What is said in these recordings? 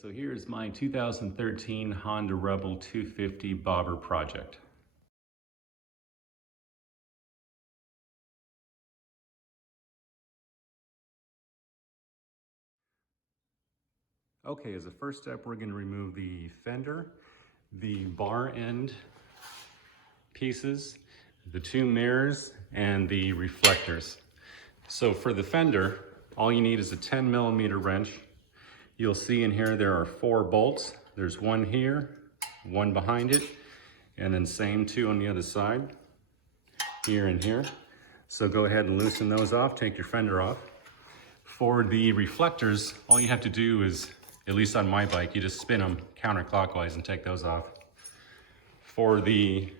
So here's my 2013 Honda Rebel 250 bobber project. Okay, as a first step, we're going to remove the fender, the bar end pieces, the two mirrors, and the reflectors. So for the fender, all you need is a 10mm wrench. You'll see in here there are 4 bolts. There's one here, one behind it, and then same 2 on the other side, here and here. So go ahead and loosen those off, take your fender off. For the reflectors, all you have to do is, at least on my bike, you just spin them counterclockwise and take those off. For the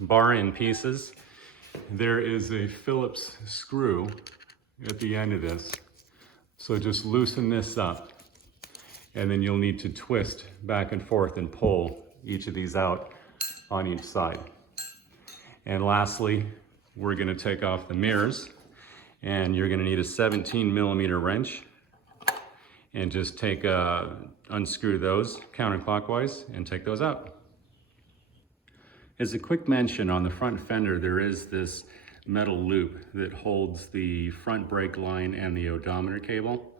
bar end pieces, there is a Phillips screw at the end of this. So just loosen this up, and then you'll need to twist back and forth and pull each of these out on each side. And lastly, we're gonna take off the mirrors, and you're gonna need a 17mm wrench, and just unscrew those counterclockwise and take those out. As a quick mention, on the front fender, there is this metal loop that holds the front brake line and the odometer cable.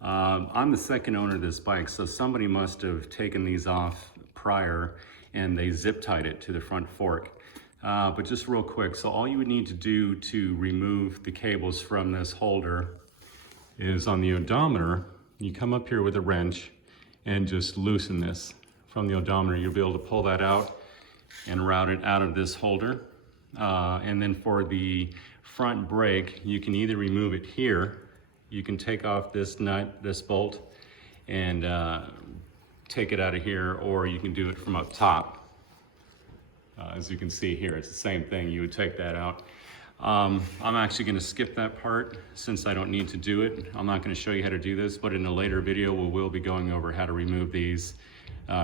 I'm the second owner of this bike, so somebody must have taken these off prior and they zip tied it to the front fork. But just real quick, so all you would need to do to remove the cables from this holder is on the odometer, you come up here with a wrench and just loosen this from the odometer. You'll be able to pull that out and route it out of this holder. And then for the front brake, you can either remove it here, you can take off this nut, this bolt, and take it out of here, or you can do it from up top. As you can see here, it's the same thing. You would take that out. I'm actually going to skip that part since I don't need to do it. I'm not going to show you how to do this, but in a later video we will be going over how to remove these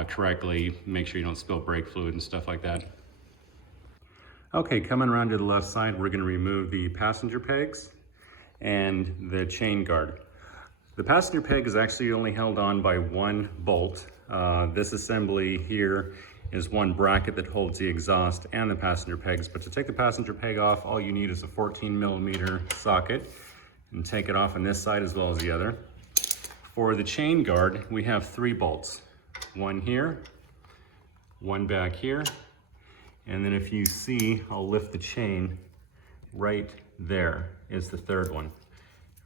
correctly, make sure you don't spill brake fluid and stuff like that. Okay, coming around to the left side, we're going to remove the passenger pegs and the chain guard. The passenger peg is actually only held on by one bolt. This assembly here is one bracket that holds the exhaust and the passenger pegs, but to take the passenger peg off, all you need is a 14mm socket, and take it off on this side as well as the other. For the chain guard, we have 3 bolts. One here, one back here, and then if you see, I'll lift the chain, right there is the 3rd one,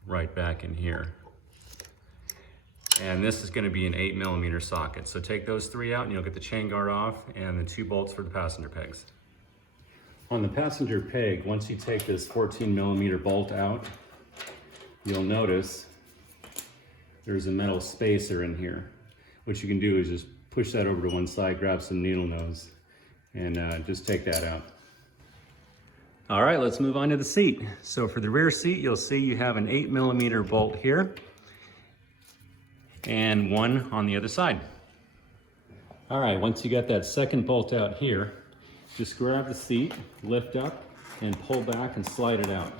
right back in here. And this is going to be an 8mm socket. So take those 3 out and you'll get the chain guard off and the 2 bolts for the passenger pegs. On the passenger peg, once you take this 14mm bolt out, you'll notice there's a metal spacer in here. What you can do is just push that over to one side, grab some needle nose, and just take that out. All right, let's move on to the seat. So for the rear seat, you'll see you have an 8mm bolt here, and one on the other side. All right, once you got that second bolt out here, just grab the seat, lift up, and pull back and slide it out.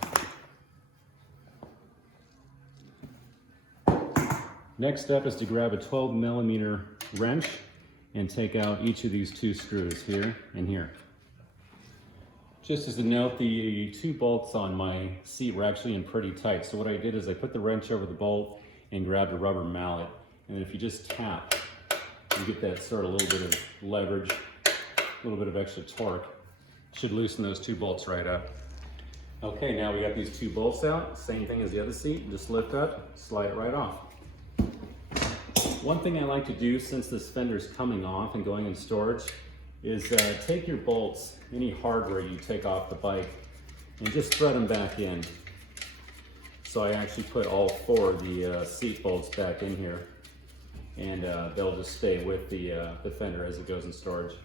Next step is to grab a 12mm wrench and take out each of these 2 screws here and here. Just as a note, the 2 bolts on my seat were actually in pretty tight, so what I did is I put the wrench over the bolt and grabbed a rubber mallet, and if you just tap, you get that sort of little bit of leverage, a little bit of extra torque. Should loosen those 2 bolts right up. Okay, now we got these 2 bolts out, same thing as the other seat, just lift up, slide it right off. One thing I like to do, since this fender's coming off and going in storage, is take your bolts, any hardware you take off the bike, and just thread them back in. So I actually put all 4 of the seat bolts back in here, and they'll just stay with the fender as it goes in storage.